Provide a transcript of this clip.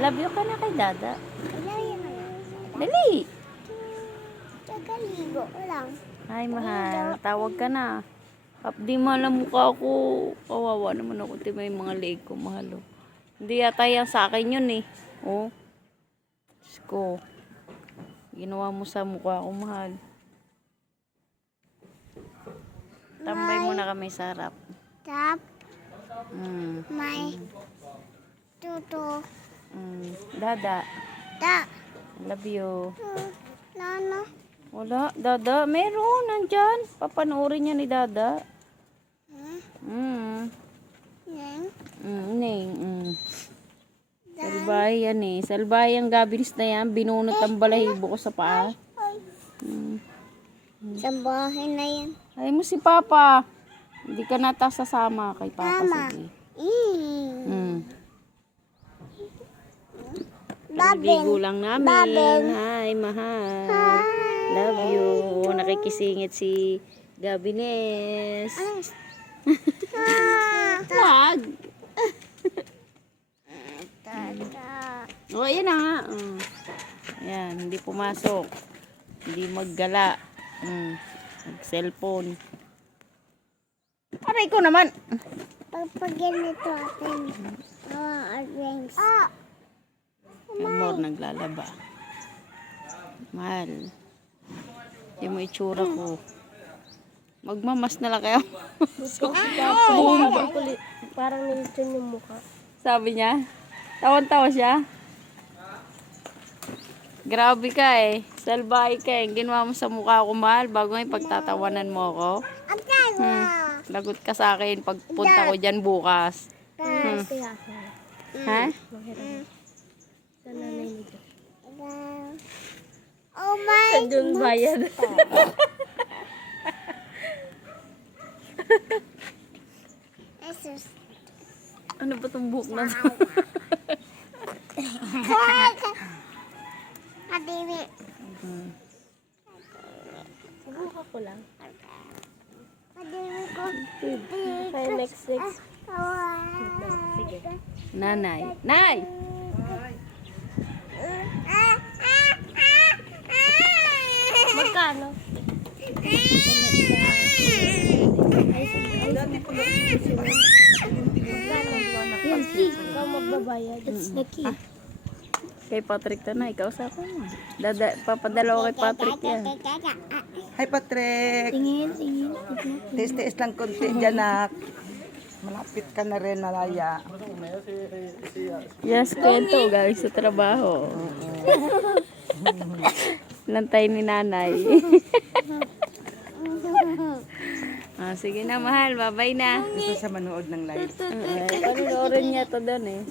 Love you ka na kay Dada. Ilayan na lang. Dali. Tsaka ligo lang. Ay, mahal. Tawag ka na. Di malam mukha ko. Kawawa naman ako. May mga leeg ko, mahal. Oh. Hindi yata yan sa akin yun eh. Oh. Diyos ko. Ginawa mo sa mukha ko, mahal. Tambay muna kami sa harap. Tap. Mm. May. Tuto. Dada. Da. Love you. Lana. Wala. Dada. Meron. Nandyan. Papanoorin niya ni Dada. Neng. Neng. Salbay yan eh. Salbay ang gabinis na yan. Binunot ang balahibo ko sa paa. Sa bahay na yan. Ay mo si Papa. Hindi ka nata sasama kay Papa. Tama. Sige. Ligo lang namin. Babel. Hi, mahal. Love you. Nakikisingit si Gabines. Wag. O, ayan na nga. Ayan, hindi pumasok. Hindi maggala. Mag-cellphone. Aray ko naman. Pag ganito atin. Orange. Amor, naglalaba. Mahal. Yung mo itsura ko. Magmamas na lang kayo. Parang nilito yung mukha. Sabi niya. Tawan-tawa siya. Grabe ka eh. Salbahe ka eh. Ginawa mo sa mukha ko, mahal. Bago ngayon pagtatawanan mo ako. Lagot ka sa akin pagpunta ko dyan bukas. Ha? Oh my Doon bayad. Jesus. Ano ba itong buhok na to? Kadiri. Buhok ko lang. Kadiri ko. Okay, next. Sige. Nanay. Nay! Magkano? Ikaw magbabayad. That's the key. Kay Patrick to na. Ikaw sa ako mo. Papadalaw kay Patrick yan. Hi Patrick! Tingin. Tiis-tiis lang konti dyan nak. Malapit ka na rin, malaya. Yes, kwento. Galing sa trabaho. Lantay ni nanay. Sige na, mahal. Bye-bye na. Gusto siya manood ng live. Panoorin niya to doon eh.